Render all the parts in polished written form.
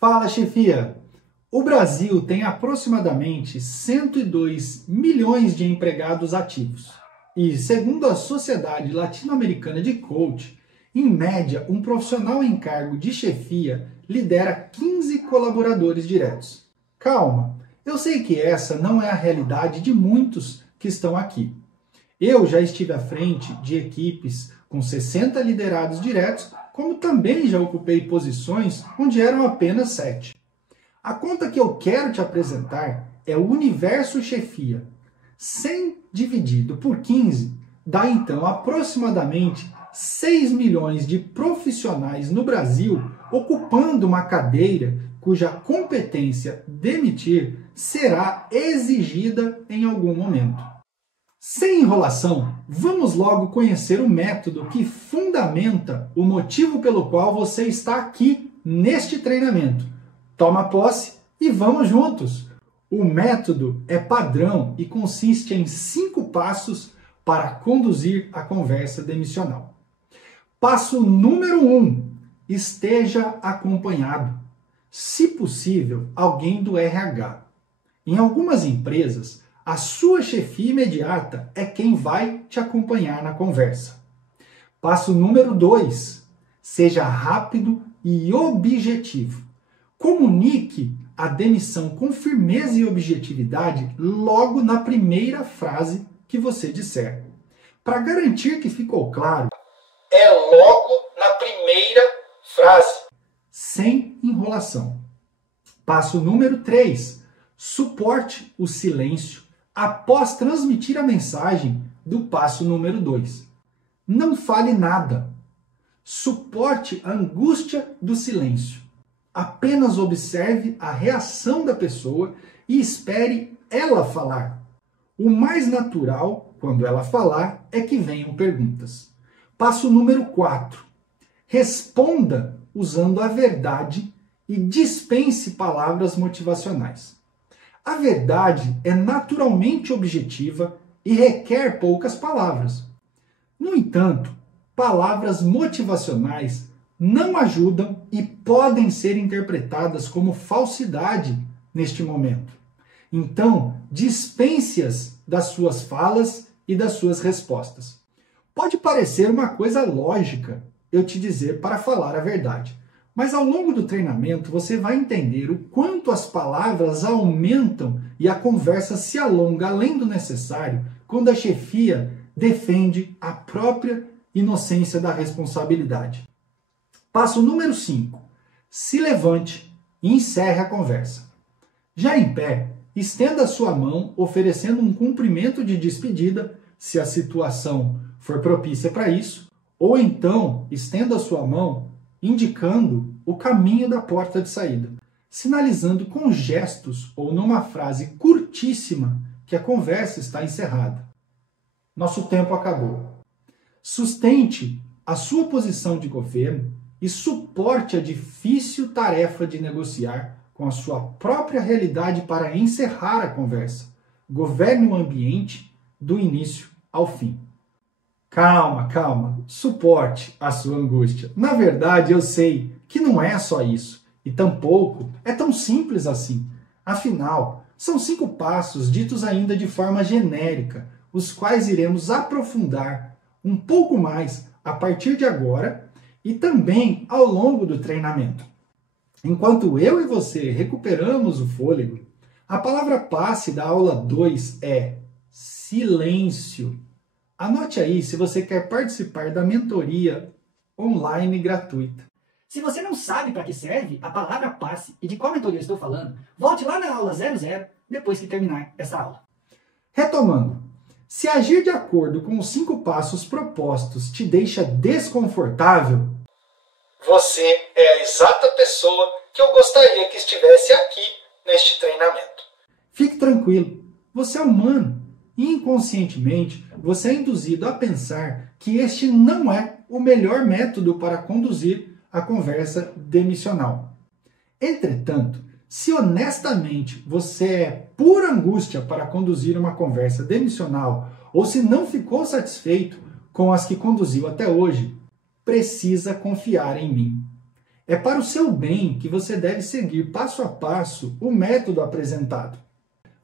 Fala, chefia! O Brasil tem aproximadamente 102 milhões de empregados ativos. E, segundo a Sociedade Latino-Americana de Coach, em média, um profissional em cargo de chefia lidera 15 colaboradores diretos. Calma, eu sei que essa não é a realidade de muitos que estão aqui. Eu já estive à frente de equipes com 60 liderados diretos, como também já ocupei posições onde eram apenas 7. A conta que eu quero te apresentar é o universo chefia. 100 dividido por 15 dá então aproximadamente 6 milhões de profissionais no Brasil ocupando uma cadeira cuja competência demitir será exigida em algum momento. Sem enrolação, vamos logo conhecer o método que fundamenta o motivo pelo qual você está aqui neste treinamento. Toma posse e vamos juntos! O método é padrão e consiste em 5 passos para conduzir a conversa demissional. Passo número 1. Esteja acompanhado. Se possível, alguém do RH. Em algumas empresas, a sua chefia imediata é quem vai te acompanhar na conversa. Passo número 2. Seja rápido e objetivo. Comunique a demissão com firmeza e objetividade logo na primeira frase que você disser. Para garantir que ficou claro, é logo na primeira frase, sem enrolação. Passo número 3. Suporte o silêncio após transmitir a mensagem do passo número 2. Não fale nada. Suporte a angústia do silêncio. Apenas observe a reação da pessoa e espere ela falar. O mais natural, quando ela falar, é que venham perguntas. Passo número 4. Responda usando a verdade e dispense palavras motivacionais. A verdade é naturalmente objetiva e requer poucas palavras. No entanto, palavras motivacionais não ajudam e podem ser interpretadas como falsidade neste momento. Então, dispense-as das suas falas e das suas respostas. Pode parecer uma coisa lógica eu te dizer para falar a verdade, mas ao longo do treinamento você vai entender o quanto as palavras aumentam e a conversa se alonga além do necessário quando a chefia defende a própria inocência da responsabilidade. Passo número 5. Se levante e encerre a conversa. Já em pé, estenda a sua mão oferecendo um cumprimento de despedida, se a situação for propícia para isso, ou então estenda a sua mão indicando o caminho da porta de saída, sinalizando com gestos ou numa frase curtíssima que a conversa está encerrada. Nosso tempo acabou. Sustente a sua posição de governo e suporte a difícil tarefa de negociar com a sua própria realidade para encerrar a conversa. Governe o ambiente do início ao fim. Calma, calma. Suporte a sua angústia. Na verdade, eu sei que não é só isso. E tampouco é tão simples assim. Afinal, são 5 passos ditos ainda de forma genérica, os quais iremos aprofundar um pouco mais a partir de agora e também ao longo do treinamento. Enquanto eu e você recuperamos o fôlego, a palavra passe da aula 2 é silêncio. Anote aí se você quer participar da mentoria online gratuita. Se você não sabe para que serve a palavra passe e de qual mentoria eu estou falando, volte lá na aula 00 depois que terminar essa aula. Retomando, se agir de acordo com os 5 passos propostos te deixa desconfortável, você é a exata pessoa que eu gostaria que estivesse aqui neste treinamento. Fique tranquilo, você é humano e inconscientemente você é induzido a pensar que este não é o melhor método para conduzir a conversa demissional. Entretanto, se honestamente você é pura angústia para conduzir uma conversa demissional ou se não ficou satisfeito com as que conduziu até hoje, precisa confiar em mim. É para o seu bem que você deve seguir passo a passo o método apresentado.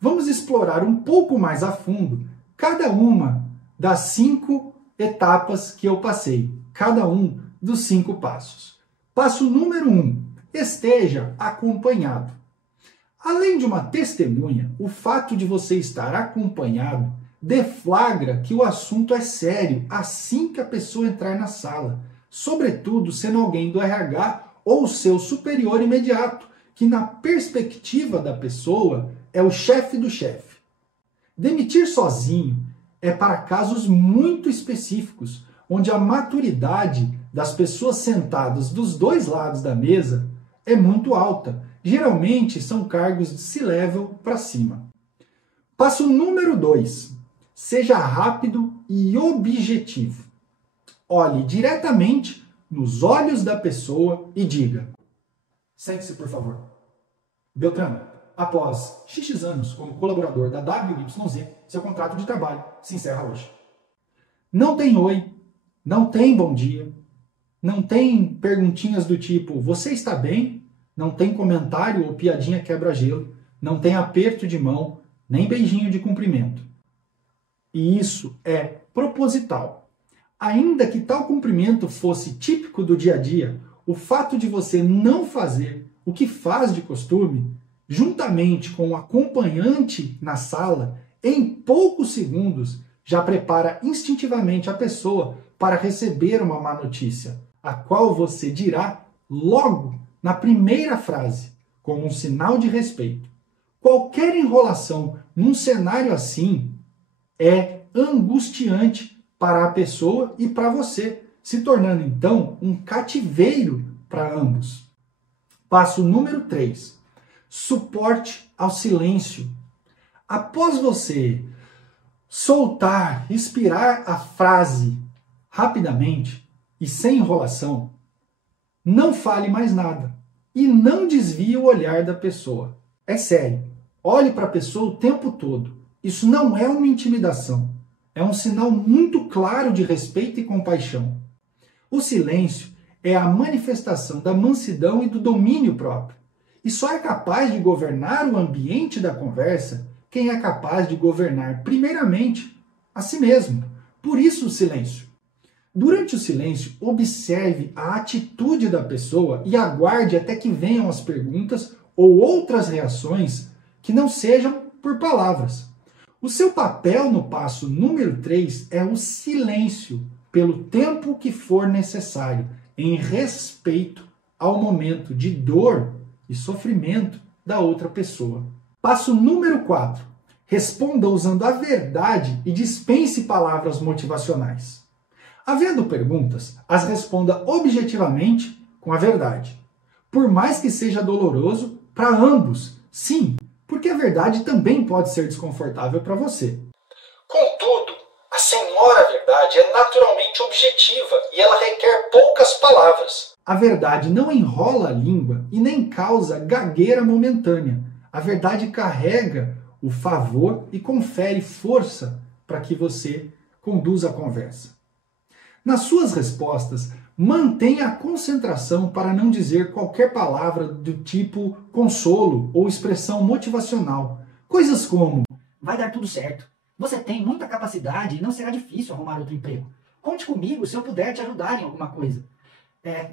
Vamos explorar um pouco mais a fundo cada uma das 5 etapas que eu passei, cada um dos 5 passos. Passo número 1, esteja acompanhado. Além de uma testemunha, o fato de você estar acompanhado deflagra que o assunto é sério assim que a pessoa entrar na sala, sobretudo sendo alguém do RH ou seu superior imediato, que na perspectiva da pessoa é o chefe do chefe. Demitir sozinho é para casos muito específicos, onde a maturidade das pessoas sentadas dos dois lados da mesa é muito alta. Geralmente são cargos de C-level para cima. Passo número 2. Seja rápido e objetivo. Olhe diretamente nos olhos da pessoa e diga: sente-se, por favor. Beltrano, após X anos como colaborador da WYZ, seu contrato de trabalho se encerra hoje. Não tem oi, não tem bom dia, não tem perguntinhas do tipo: você está bem? Não tem comentário ou piadinha quebra-gelo, não tem aperto de mão, nem beijinho de cumprimento. E isso é proposital. Ainda que tal cumprimento fosse típico do dia a dia, o fato de você não fazer o que faz de costume, juntamente com o acompanhante na sala, em poucos segundos, já prepara instintivamente a pessoa para receber uma má notícia, a qual você dirá logo na primeira frase, como um sinal de respeito. Qualquer enrolação num cenário assim é angustiante para a pessoa e para você, se tornando então um cativeiro para ambos. Passo número 3. Suporte ao silêncio. Após você soltar, expirar a frase rapidamente e sem enrolação, não fale mais nada e não desvie o olhar da pessoa. É sério, olhe para a pessoa o tempo todo. Isso não é uma intimidação, é um sinal muito claro de respeito e compaixão. O silêncio é a manifestação da mansidão e do domínio próprio. E só é capaz de governar o ambiente da conversa quem é capaz de governar, primeiramente, a si mesmo. Por isso o silêncio. Durante o silêncio, observe a atitude da pessoa e aguarde até que venham as perguntas ou outras reações que não sejam por palavras. O seu papel no passo número 3 é o silêncio, pelo tempo que for necessário, em respeito ao momento de dor e sofrimento da outra pessoa. Passo número 4. Responda usando a verdade e dispense palavras motivacionais. Havendo perguntas, as responda objetivamente com a verdade. Por mais que seja doloroso para ambos, sim, porque a verdade também pode ser desconfortável para você. Contudo, a senhora verdade é naturalmente objetiva e ela requer poucas palavras. A verdade não enrola a língua e nem causa gagueira momentânea. A verdade carrega o favor e confere força para que você conduza a conversa. Nas suas respostas, mantenha a concentração para não dizer qualquer palavra do tipo consolo ou expressão motivacional. Coisas como: vai dar tudo certo. Você tem muita capacidade e não será difícil arrumar outro emprego. Conte comigo se eu puder te ajudar em alguma coisa.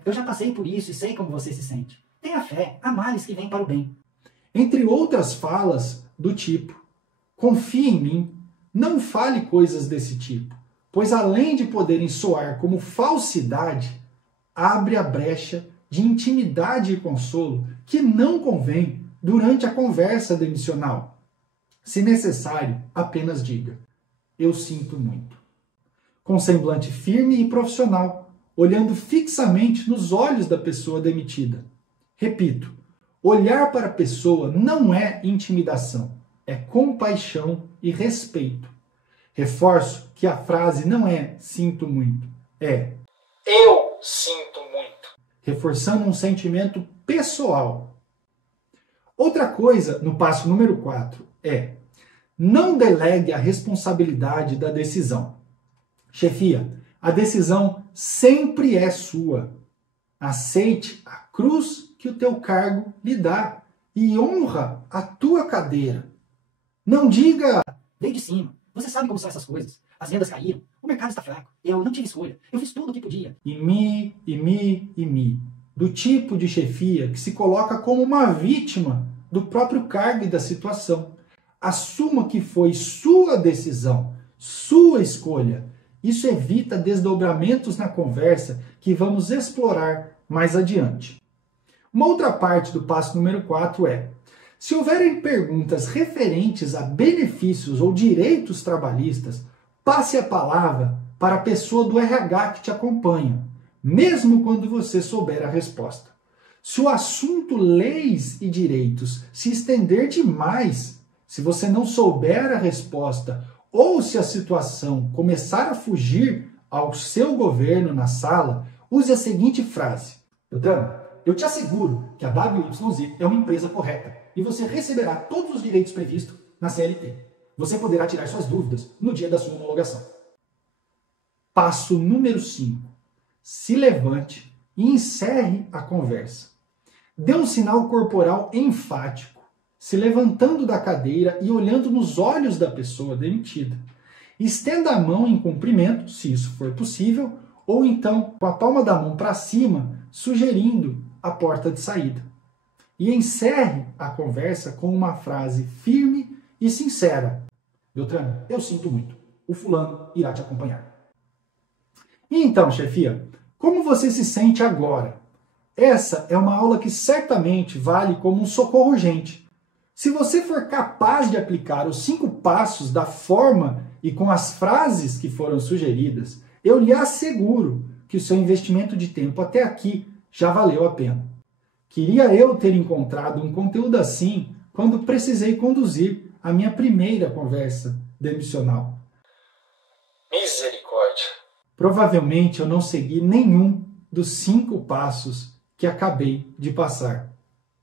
Eu já passei por isso e sei como você se sente. Tenha fé, há males que vêm para o bem. Entre outras falas do tipo: confie em mim, não fale coisas desse tipo, pois além de poderem soar como falsidade, abre a brecha de intimidade e consolo que não convém durante a conversa demissional. Se necessário, apenas diga: eu sinto muito. Com semblante firme e profissional, olhando fixamente nos olhos da pessoa demitida. Repito, olhar para a pessoa não é intimidação, é compaixão e respeito. Reforço que a frase não é sinto muito, é eu sinto muito, reforçando um sentimento pessoal. Outra coisa no passo número 4 é: não delegue a responsabilidade da decisão. Chefia, a decisão sempre é sua. Aceite a cruz que o teu cargo lhe dá e honra a tua cadeira. Não diga: veio de cima. Você sabe como são essas coisas. As vendas caíram. O mercado está fraco. Eu não tive escolha. Eu fiz tudo o que podia. e me. Do tipo de chefia que se coloca como uma vítima do próprio cargo e da situação. Assuma que foi sua decisão, sua escolha. Isso evita desdobramentos na conversa que vamos explorar mais adiante. Uma outra parte do passo número 4 é: se houverem perguntas referentes a benefícios ou direitos trabalhistas, passe a palavra para a pessoa do RH que te acompanha, mesmo quando você souber a resposta. Se o assunto leis e direitos se estender demais, se você não souber a resposta ou se a situação começar a fugir ao seu governo na sala, use a seguinte frase: Beltrano, eu te asseguro que a WYZ é uma empresa correta e você receberá todos os direitos previstos na CLT. Você poderá tirar suas dúvidas no dia da sua homologação. Passo número 5. Se levante e encerre a conversa. Dê um sinal corporal enfático, se levantando da cadeira e olhando nos olhos da pessoa demitida. Estenda a mão em cumprimento, se isso for possível, ou então com a palma da mão para cima, sugerindo a porta de saída. E encerre a conversa com uma frase firme e sincera: Beltrano, eu sinto muito. O fulano irá te acompanhar. E então, chefia, como você se sente agora? Essa é uma aula que certamente vale como um socorro urgente. Se você for capaz de aplicar os 5 passos da forma e com as frases que foram sugeridas, eu lhe asseguro que o seu investimento de tempo até aqui já valeu a pena. Queria eu ter encontrado um conteúdo assim quando precisei conduzir a minha primeira conversa demissional. Misericórdia. Provavelmente eu não segui nenhum dos 5 passos que acabei de passar.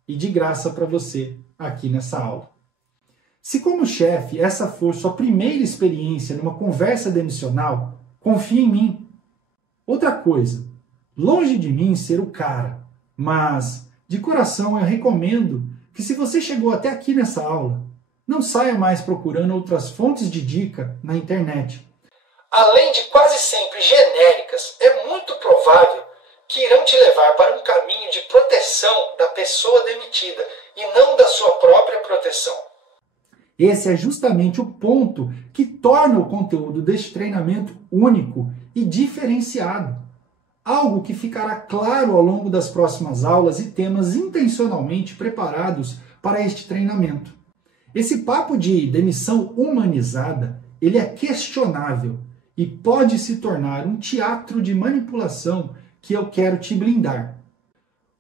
E de graça para você aqui nessa aula. Se como chefe essa for sua primeira experiência numa conversa demissional, confie em mim. Outra coisa, longe de mim ser o cara, mas de coração eu recomendo que se você chegou até aqui nessa aula, não saia mais procurando outras fontes de dica na internet. Além de quase sempre genéricas, é muito provável que irão te levar para um caminho de proteção da pessoa demitida e não da sua própria proteção. Esse é justamente o ponto que torna o conteúdo deste treinamento único e diferenciado. Algo que ficará claro ao longo das próximas aulas e temas intencionalmente preparados para este treinamento. Esse papo de demissão humanizada, ele é questionável e pode se tornar um teatro de manipulação que eu quero te blindar.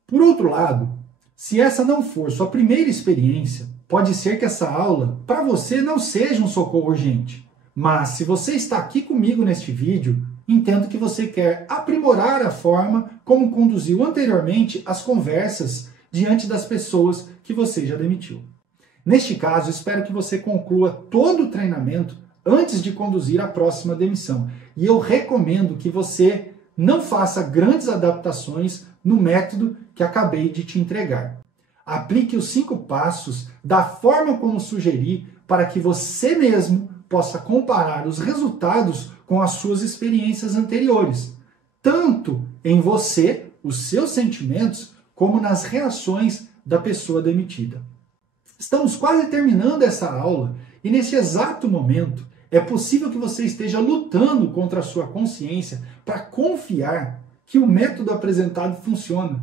Por outro lado, se essa não for sua primeira experiência, pode ser que essa aula, para você, não seja um socorro urgente. Mas se você está aqui comigo neste vídeo, entendo que você quer aprimorar a forma como conduziu anteriormente as conversas diante das pessoas que você já demitiu. Neste caso, espero que você conclua todo o treinamento antes de conduzir a próxima demissão. E eu recomendo que você não faça grandes adaptações no método que acabei de te entregar. Aplique os 5 passos da forma como sugeri para que você mesmo possa comparar os resultados com as suas experiências anteriores, tanto em você, os seus sentimentos, como nas reações da pessoa demitida. Estamos quase terminando essa aula e nesse exato momento é possível que você esteja lutando contra a sua consciência para confiar que o método apresentado funciona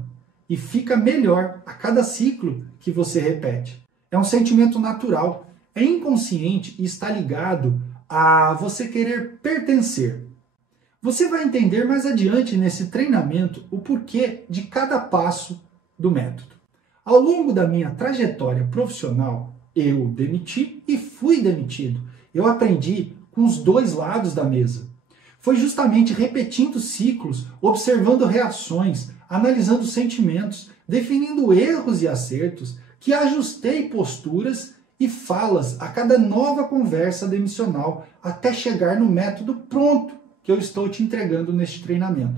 e fica melhor a cada ciclo que você repete. É um sentimento natural, é inconsciente e está ligado a você querer pertencer. Você vai entender mais adiante nesse treinamento o porquê de cada passo do método. Ao longo da minha trajetória profissional, eu demiti e fui demitido. Eu aprendi com os 2 lados da mesa. Foi justamente repetindo ciclos, observando reações, analisando sentimentos, definindo erros e acertos, que ajustei posturas e falas a cada nova conversa demissional, até chegar no método pronto que eu estou te entregando neste treinamento.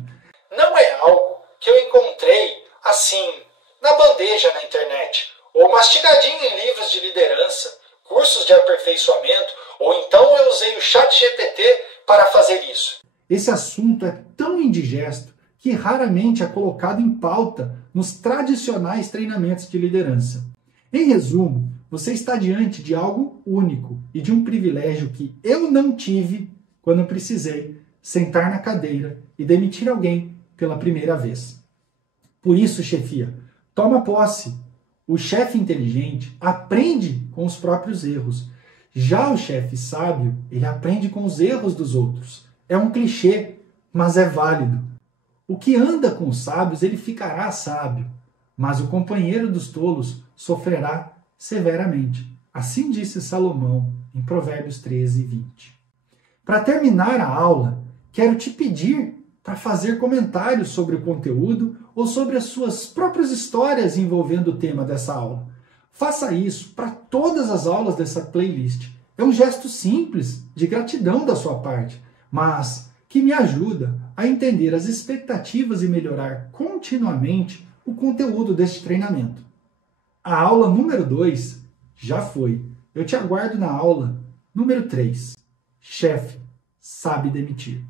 Não é algo que eu encontrei assim, na bandeja na internet, ou mastigadinho em livros de liderança, cursos de aperfeiçoamento, ou então eu usei o ChatGPT para fazer isso. Esse assunto é tão indigesto que raramente é colocado em pauta nos tradicionais treinamentos de liderança. Em resumo, você está diante de algo único e de um privilégio que eu não tive quando precisei sentar na cadeira e demitir alguém pela primeira vez. Por isso, chefia, toma posse. O chefe inteligente aprende com os próprios erros. Já o chefe sábio, ele aprende com os erros dos outros. É um clichê, mas é válido. O que anda com os sábios, ele ficará sábio, mas o companheiro dos tolos sofrerá severamente. Assim disse Salomão em Provérbios 13, 20. Para terminar a aula, quero te pedir para fazer comentários sobre o conteúdo ou sobre as suas próprias histórias envolvendo o tema dessa aula. Faça isso para todas as aulas dessa playlist. É um gesto simples de gratidão da sua parte, mas que me ajuda a entender as expectativas e melhorar continuamente o conteúdo deste treinamento. A aula número 2 já foi. Eu te aguardo na aula número 3. Chefe sabe demitir.